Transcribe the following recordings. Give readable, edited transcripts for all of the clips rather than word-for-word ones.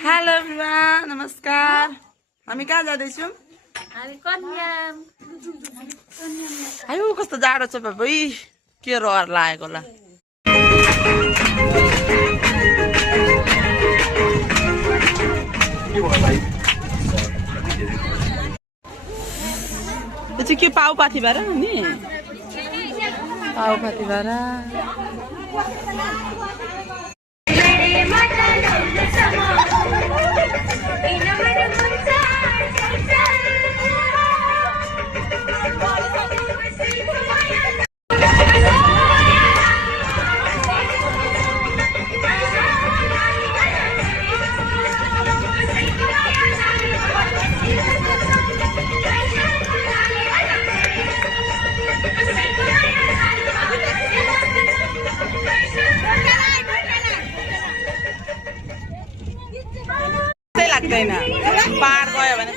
Hello everyone, नमस्कार। हामी कहाँ जाँदैछौँ? हामी कन्याम। आयो कस्तो जाडो छ बाबै, के रहर लागेको होला। यो चाहिँ के पाउपाथी भएर नि? पाउपाथी भएर लाग्दैन, पार गयो भने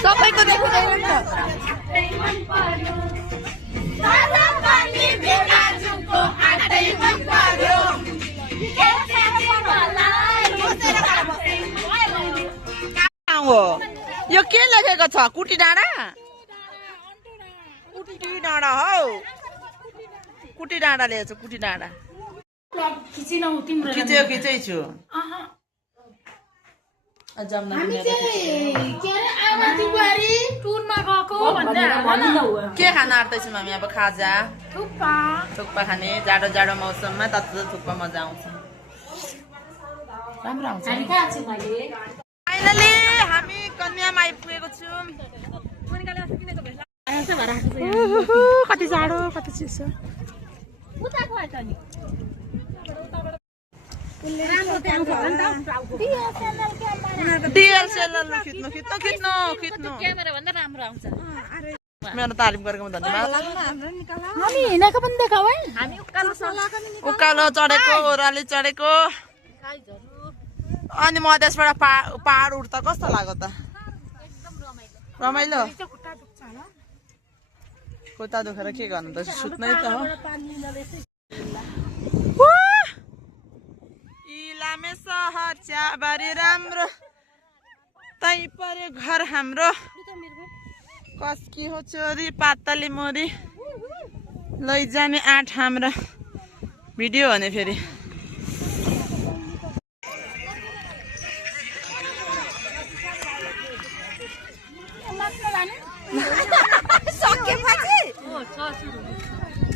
सबैको देखिँदैन यो के लेखेको छ? कुटी डाँडा? कुटी डाँडा हौ, कुटी डाँडा लेखेको छ, कुटी डाँडा। खिचैछु के खाना आँट्दैछौँ हामी अब? खाजा, थुक्पा खाने। जाडो जाडो मौसममा तातो थुक्पा मजा आउँछ, राम्रो आउँछ। फाइनली हामी कन्यामा आइपुगेको छौँ। कति जाडो, कति चिसो। मेरो तारिफ गरेको धन्यवाद। उकालो चढेको, ओह्रालो चढेको, अनि मधेसबाट पहाड उठ्दा कस्तो लाग्यो त? रमाइलो। खुट्टा दुखेर के गर्नु त, सुत्नै त हो। रामे सहर चियाबारी राम्रो तै परे घर हाम्रो कसकी हो चोरी पातली मोरी लैजाने आठ हाम्रा भिडियो हो नि फेरि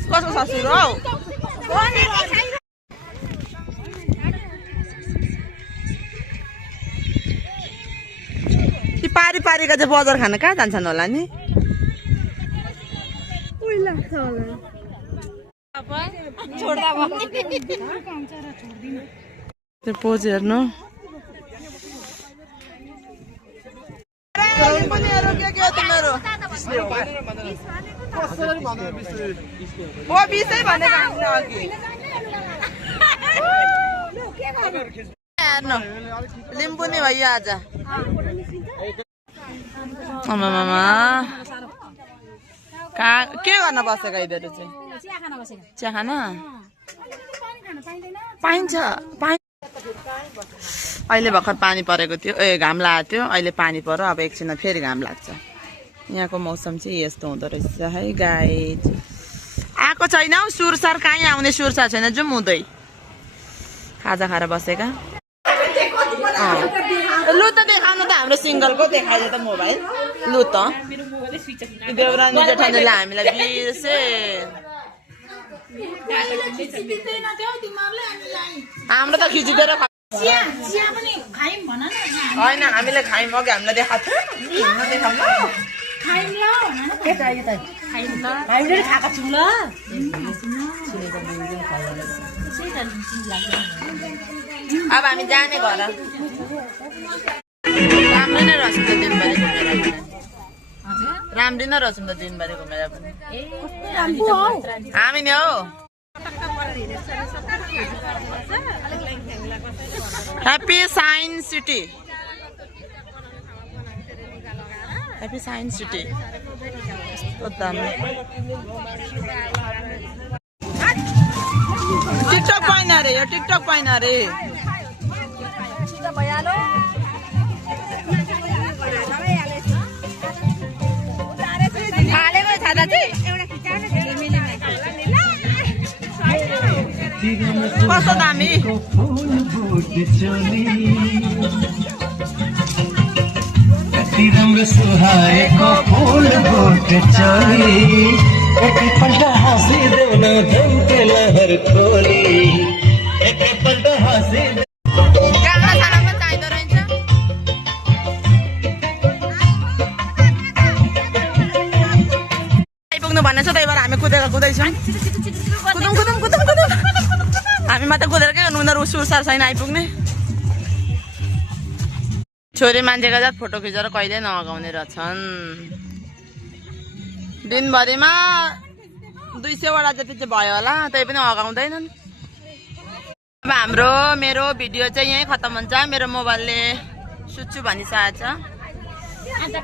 कसको ससुर हौ ती पारी पारीका चाहिँ बजार खान कहाँ जान्छन् होला नि त्यो पोज हेर्नु ओ 20 भनेको हामीले अघि हेर्नु लिम्बू नि भइयो आज आमामामा के गर्न बसेको यिनीहरू चाहिँ चिया खान पाइन्छ अहिले भर्खर पानी परेको थियो घाम लागेको थियो अहिले पानी पर्यो अब एकछिनमा फेरि घाम लाग्छ यहाँको मौसम चाहिँ यस्तो हुँदो रहेछ है गाइज आएको छैन हौ सुरसार कहीँ आउने सुरसार छैन जाउँ हुँदै खाजा खाएर बसेका लु त देखाउनु त हाम्रो सिङ्गलको देखाइदियो त मोबाइल लु त देउरानी जेठानीले हामीलाई बिर्से हाम्रो त खिचिदिएर होइन हामीले खायौँ अघि हामीलाई देखाएको थियो अब हामी जाने घर राम्रो नै रहेछ त दिनभरि घुमेर राम्री नै रहेछ त दिनभरि घुमेर पनि हामी नि हौ happy science city happy science city TikTok पाइन अरे यो टिकटक पाइन अरे कस्तो दामी राम्रो सुहाएको फुल बोट चली एकपल्ट हाँसिदेऊ न धम्के लहर खोली एकपल्ट हाँसिदेऊ आइपुग्नु भनेछ त्यही भएर हामी कुदेर कुदैछौँ कुदौँ कुदौँ कुदौँ कुदौँ हामी मात्र कुदेर के गर्नु उनीहरू सुरसार छैन आइपुग्ने छोरी मान्छेको जात फोटो खिचेर कहिले नअगाउने रहेछन् दिनभरिमा 200 वटा जति चाहिँ भयो होला त्यही पनि अगाउँदैनन् अब हाम्रो मेरो भिडियो चाहिँ यहीँ खत्तम हुन्छ मेरो मोबाइलले सुत्छु भनिसकेको छ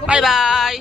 बाई बाई